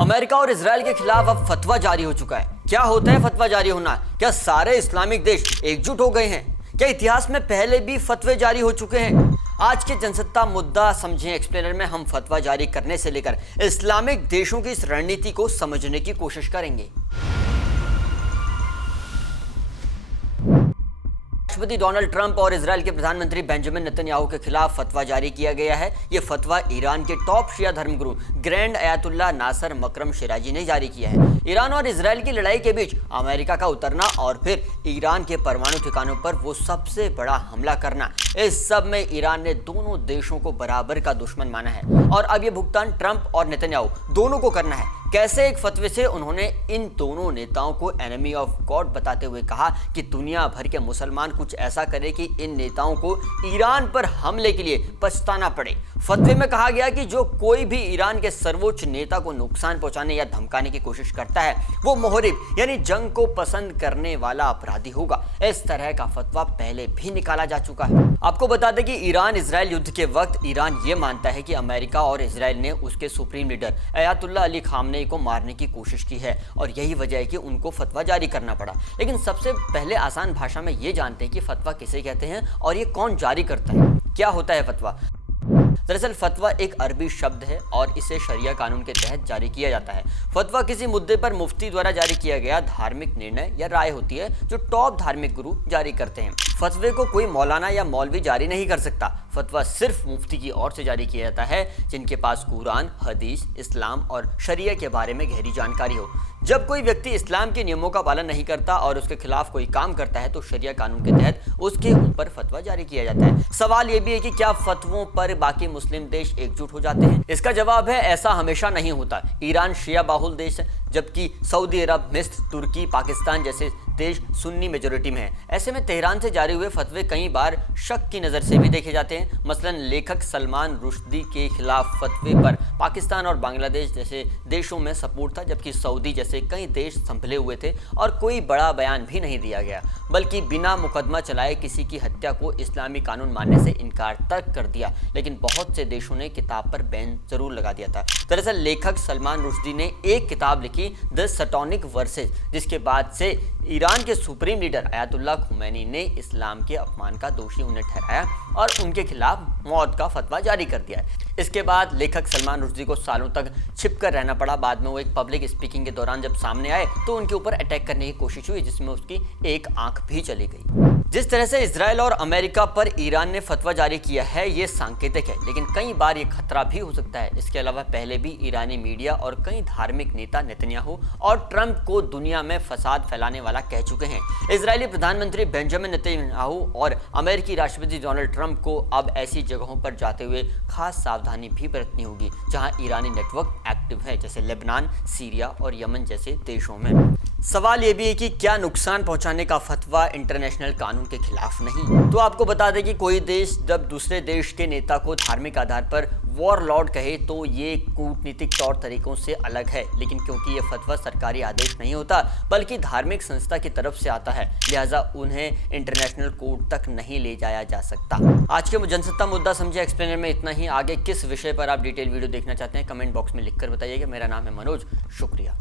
America और Israel के खिलाफ अब फतवा जारी हो चुका है। क्या होता है फतवा जारी होना? क्या सारे इस्लामिक देश एकजुट हो गए हैं? क्या इतिहास में पहले भी फतवे जारी हो चुके हैं? आज के जनसत्ता मुद्दा समझें एक्सप्लेनर में हम फतवा जारी करने से लेकर इस्लामिक देशों की इस रणनीति को समझने की कोशिश करेंगे। राष्ट्रपति डोनाल्ड ट्रंप और इजराइल के प्रधानमंत्री बेंजामिन नेतन्याहू के खिलाफ फतवा जारी किया गया है। यह फतवा ईरान के टॉप शिया धर्मगुरु ग्रैंड अयातुल्लाह नासर मकरम शिराजी ने जारी किया है। ईरान और इजराइल की लड़ाई के बीच अमेरिका का उतरना और फिर ईरान के परमाणु ठिकानों पर वो सबसे बड़ा हमला करना, इस सब में ईरान ने दोनों देशों को बराबर का दुश्मन माना है और अब यह भुगतान ट्रंप और नेतन्याहू दोनों को करना है। कैसे? एक फतवे से उन्होंने इन दोनों नेताओं को एनिमी ऑफ गॉड बताते हुए कहा कि दुनिया भर के मुसलमान कुछ ऐसा करें कि इन नेताओं को ईरान पर हमले के लिए पछताना पड़े। फतवे में कहा गया कि जो कोई भी ईरान के सर्वोच्च नेता को नुकसान पहुंचाने या धमकाने की कोशिश करता है वो मोहरिब यानी जंग को पसंद करने वाला अपराधी होगा। इस तरह का फतवा पहले भी निकाला जा चुका है। आपको बता दें कि ईरान इजराइल युद्ध के वक्त ईरान ये मानता है कि अमेरिका और इजराइल ने उसके supreme leader Ayatollah Ali Khamenei को मारने की कोशिश की है और यही वजह है कि उनको फतवा जारी करना पड़ा। लेकिन सबसे पहले आसान भाषा में ये जानते हैं कि फतवा किसे कहते हैं और ये कौन जारी करता है। क्या होता है फतवा? दरअसल फतवा एक अरबी शब्द है और इसे शरिया कानून के तहत जारी किया जाता है। फतवा किसी मुद्दे पर मुफ्ती द्वारा जारी किया गया धार्मिक निर्णय या राय होती है जो टॉप धार्मिक गुरु जारी करते हैं। फतवे को कोई मौलाना या मौलवी जारी नहीं कर सकता। फतवा सिर्फ मुफ्ती की ओर से जारी किया जाता है जिनके पास कुरान, हदीस, इस्लाम और शरिया के बारे में गहरी जानकारी हो। जब कोई व्यक्ति इस्लाम के नियमों का पालन नहीं करता और उसके खिलाफ कोई काम करता है तो शरिया कानून के तहत उसके ऊपर फतवा जारी किया जाता है। सवाल यह भी है कि क्या फतवों पर बाकी मुस्लिम देश एकजुट हो जाते हैं? इसका जवाब है ऐसा हमेशा नहीं होता। ईरान शिया बाहुल देश है जबकि सऊदी अरब, मिस्र, तुर्की, पाकिस्तान जैसे देश सुन्नी मेजोरिटी में है। ऐसे में तेहरान से जारी हुए फतवे कई बार शक की नज़र से भी देखे जाते हैं। मसलन लेखक सलमान रुश्दी के खिलाफ फतवे पर पाकिस्तान और बांग्लादेश जैसे देशों में सपोर्ट था जबकि सऊदी जैसे कई देश संभले हुए थे और कोई बड़ा बयान भी नहीं दिया गया बल्कि बिना मुकदमा चलाए किसी की हत्या को इस्लामी कानून मानने से इनकार तक कर दिया। लेकिन बहुत से देशों ने किताब पर बैन जरूर लगा दिया था। दरअसल लेखक सलमान रुश्दी ने एक किताब लिखी द सैटनिक वर्सेस जिसके बाद से ईरान के सुप्रीम लीडर अयातुल्लाह खुमैनी ने इस्लाम के अपमान का दोषी उन्हें ठहराया और उनके खिलाफ मौत का फतवा जारी कर दिया है। इसके बाद लेखक सलमान रुश्दी को सालों तक छिपकर रहना पड़ा। बाद में वो एक पब्लिक स्पीकिंग के दौरान जब सामने आए तो उनके ऊपर अटैक करने की कोशिश हुई जिसमें उसकी एक आंख भी चली गई। जिस तरह से इजराइल और अमेरिका पर ईरान ने फतवा जारी किया है ये सांकेतिक है लेकिन कई बार ये खतरा भी हो सकता है। इसके अलावा पहले भी ईरानी मीडिया और कई धार्मिक नेता नेतन्याहू और ट्रंप को दुनिया में फसाद फैलाने वाला कह चुके हैं। इजरायली प्रधानमंत्री बेंजामिन नेतन्याहू और अमेरिकी राष्ट्रपति डोनाल्ड ट्रंप को अब ऐसी जगहों पर जाते हुए खास सावधानी भी बरतनी होगी जहां ईरानी नेटवर्क एक्टिव है जैसे लेबनान, सीरिया और यमन जैसे देशों में। सवाल यह भी है कि क्या नुकसान पहुंचाने का फतवा इंटरनेशनल कानून के खिलाफ नहीं? तो आपको बता दें कि कोई देश जब दूसरे देश के नेता को धार्मिक आधार पर वॉरलॉर्ड कहे तो ये कूटनीतिक तौर तरीकों से अलग है। लेकिन क्योंकि ये फतवा सरकारी आदेश नहीं होता बल्कि धार्मिक संस्था की तरफ से आता है लिहाजा उन्हें इंटरनेशनल कोर्ट तक नहीं ले जाया जा सकता। आज के जनसत्ता मुद्दा समझे एक्सप्लेनर में इतना ही। आगे किस विषय पर आप डिटेल वीडियो देखना चाहते हैं कमेंट बॉक्स में लिखकर बताइएगा। मेरा नाम है मनोज। शुक्रिया।